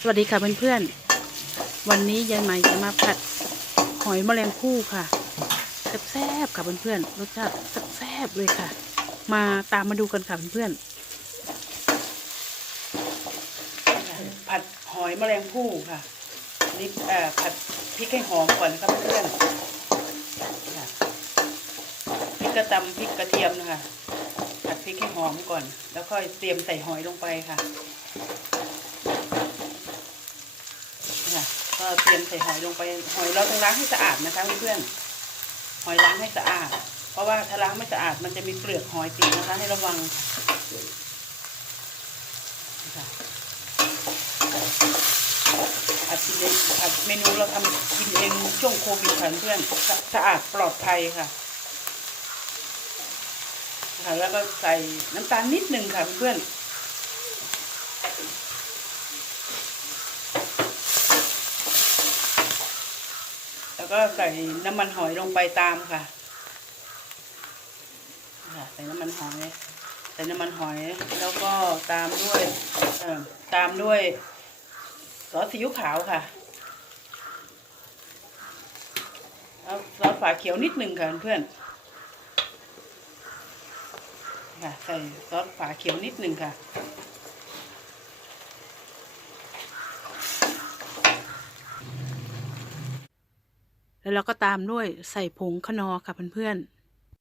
สวัสดีค่ะเพื่อนๆ วันนี้ยายใหม่จะมาผัดหอยแมลงภู่ค่ะแซ่บๆค่ะเพื่อนๆ รสชาติแซ่บๆเลยค่ะ มาตามมาดูกันค่ะเพื่อนๆ ผัดหอยแมลงภู่ค่ะนี่เอ่อผัดพริกให้หอมก่อนนะครับเพื่อนพริกกระตำพริกกระเทียมนะคะผัดพริกให้หอมก่อน แล้วค่อยเตรียมใส่หอยลงไปค่ะ ค่ะ ก็เตรียมใส่หอยลงไป หอยเราต้องล้างให้สะอาดนะคะเพื่อนๆหอยล้างให้สะอาด เพราะว่าถ้าล้างไม่สะอาดมันจะมีเปลือกหอยติดนะคะ ให้ระวังค่ะอัดกินเองอัดเมนูเราทำกินเองช่วงโควิดค่ะเพื่อนสะสะอาดปลอดภัยค่ะค่ะแล้วก็ใส่น้ำตาลนิดหนึ่งค่ะเพื่อน แล้ว ก็ใส่น้ำมันหอยลงไปตามค่ะ ใส่น้ำมันหอยใส่น้ำมันหอยแล้วก็ตามด้วยตามด้วยซอสซีอิ๊วขาวค่ะแล้วซอสฝาเขียวนิดหนึ่งค่ะเพื่อนค่ะใส่ซอสฝาเขียวนิดหนึ่งค่ะ แล้วเราก็ตามด้วยใส่ผงขนอค่ะเพื่อน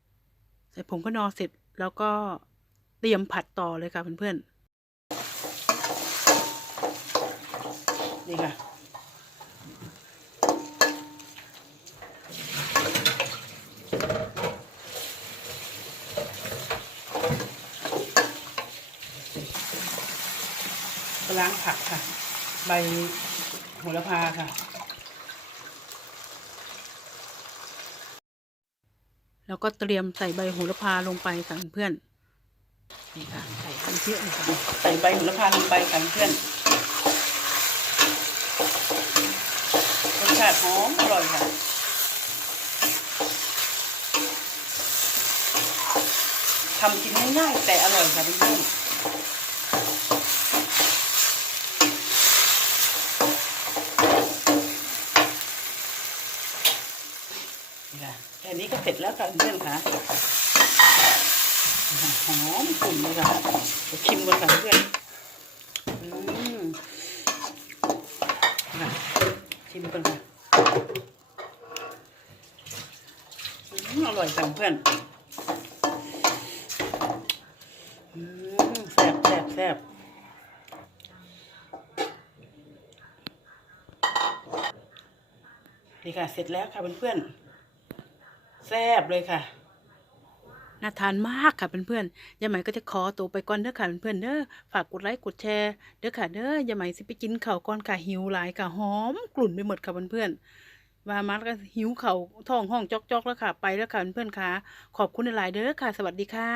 ๆ ใส่ผงขนอเสร็จแล้วก็เตรียมผัดต่อเลยค่ะเพื่อนๆ นี่ค่ะล้างผักค่ะ ใบโหระพาค่ะ แล้วก็เตรียมใส่ใบโหระพาลงไปค่ะเพื่อนนี่ค่ะใส่เยอะเลยค่ะใส่ใบโหระพาลงไปค่ะเพื่อนรสชาติหอมอร่อยค่ะทำกินง่ายๆแต่อร่อยค่ะเพื่อนๆ นี่ค่ะแค่นี้ก็เสร็จแล้วค่ะเพื่อนค่ะหอมกลุ่นเลยค่ะชิมก่อนค่ะเพื่อนอืมค่ะชิมก่อนค่ะอืมอร่อยจังเพื่อนอืมแซ่บแซ่บแซ่บนี่ค่ะ เสร็จแล้วค่ะเพื่อนๆ แซ่บเลยค่ะ น่าทานมากค่ะเพื่อนๆยายไหมก็จะขอตัวไปก่อนเด้อค่ะเพื่อนๆเด้อฝากกดไลค์กดแชร์เด้อค่ะเด้อยายไหมสิไปกินข้าวก่อนค่ะหิวหลายค่ะหอมกลุ่นไปหมดค่ะเพื่อนๆว่ามาร์ก็หิวเข่าวท้องห้องจอกๆแล้วค่ะ ไปแล้วค่ะเพื่อนๆค่ะ ขอบคุณหลายๆเด้อค่ะ สวัสดีค่ะ